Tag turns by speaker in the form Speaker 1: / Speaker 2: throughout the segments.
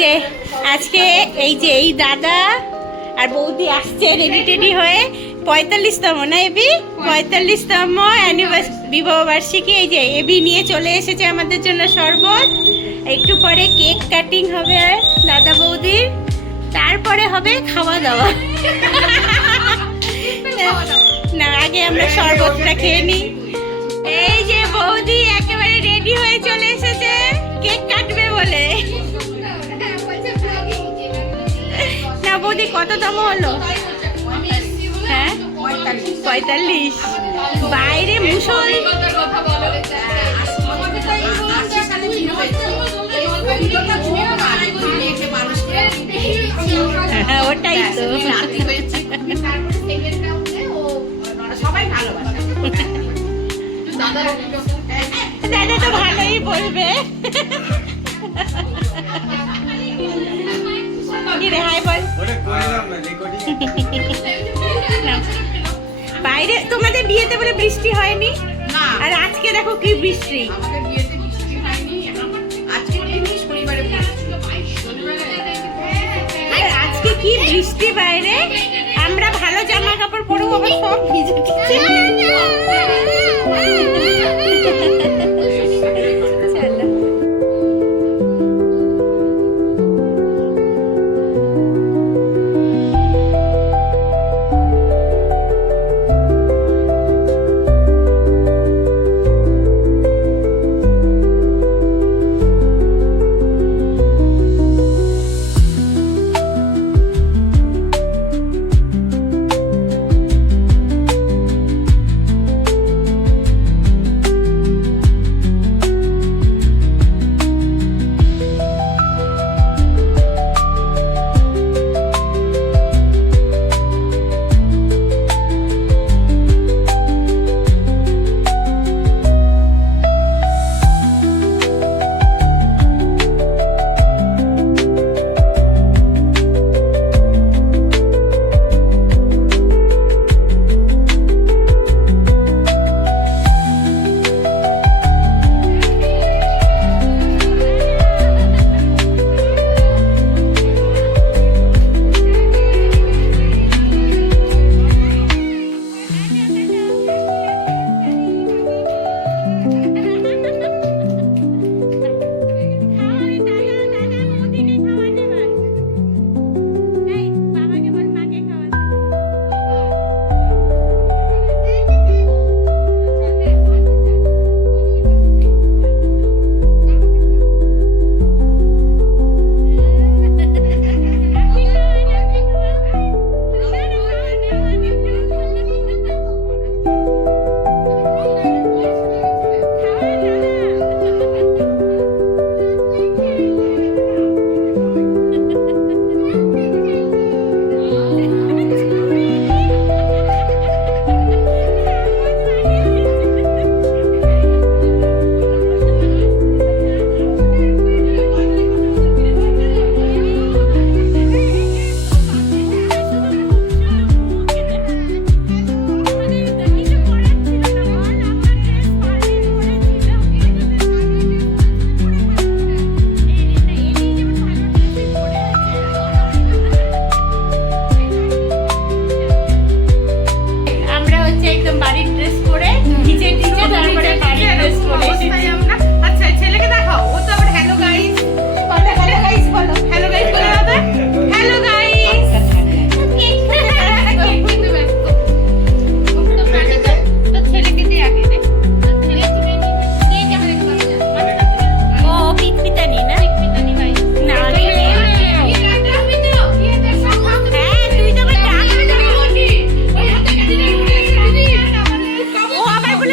Speaker 1: যে, আজকে এই যে এই দাদা আর বৌদি আসছে রেডি টেডি হয়ে পঁয়তাল্লিশতম, না এবি? পঁয়তাল্লিশতম বিবাহ বার্ষিকী এই যে এবি নিয়ে চলে এসেছে আমাদের জন্য শরবত। একটু পরে কেক কাটিং হবে দাদা বৌদির। তারপরে হবে খাওয়া দাওয়া না, আগে আমরা শরবতটা খেয়ে নিই। এই যে বৌদি একেবারে রেডি হয়ে চলে বৌদি, কত দাম হলো? হ্যাঁ? পঁয়তাল্লিশ। বাইরে মুসল। হ্যাঁ ওটাই তো। দাদা তো ভালোই বলবে। কি রে? হাই বল। বাইরে তোমাদের বিয়েতে বলে বৃষ্টি হয়নি? আর আজকে দেখো কি বৃষ্টি।
Speaker 2: আজকে
Speaker 1: কি বৃষ্টি? বাইরে? আমরা ভালো জামা কাপড় পরবো আবার সব ভিজে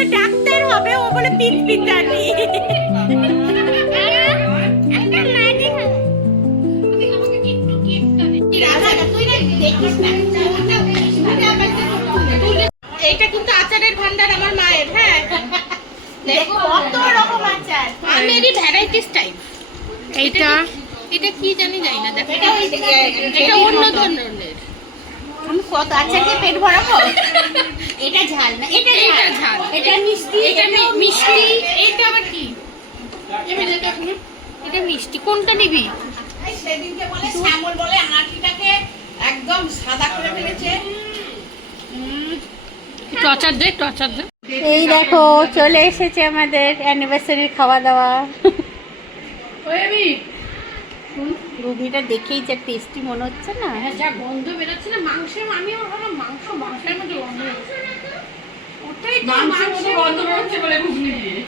Speaker 1: বলে ডাক্তার হবে ও বলে পিতপিতানি
Speaker 2: এইটা কিন্তু আচারের ভান্ডার আমার মায়ের হ্যাঁ।
Speaker 1: দেখো কত রকম আচার।
Speaker 2: ভ্যারাইটিস টাইপ
Speaker 1: এইটা
Speaker 2: এটা কি জানি যাই না দেখো।
Speaker 1: এটা
Speaker 2: অন্য ধরনের।
Speaker 1: আমি কত আচার দিয়ে পেট ভরাবো? এটা ঝাল না এটা
Speaker 2: এটা
Speaker 1: ঝাল। এটা মিষ্টি
Speaker 2: এটা মিষ্টি। এটা আবার কি? এটা মিষ্টি। কোনটা নিবি?
Speaker 3: সেদিনকে বলে শ্যামল বলে আঁটিটাকে একদম সাদা করে ফেলেছে।
Speaker 2: টর্চার দে টর্চার দে।
Speaker 1: এই দেখো চলে এসেছে আমাদের অ্যানিভার্সারির খাওয়া দাওয়া
Speaker 2: ওই
Speaker 1: ঘুগনিটা দেখেই যা টেস্টি মনে হচ্ছে না?
Speaker 2: হ্যাঁ যা গন্ধ বেরোচ্ছে না মাংসের আমি ওর ভাবলাম মাংস মাংসের মধ্যে গন্ধ ওটাই তো
Speaker 3: মাংসের
Speaker 2: মাংসের
Speaker 3: গন্ধ বেরোচ্ছে বলে ঘুগনি দিয়ে।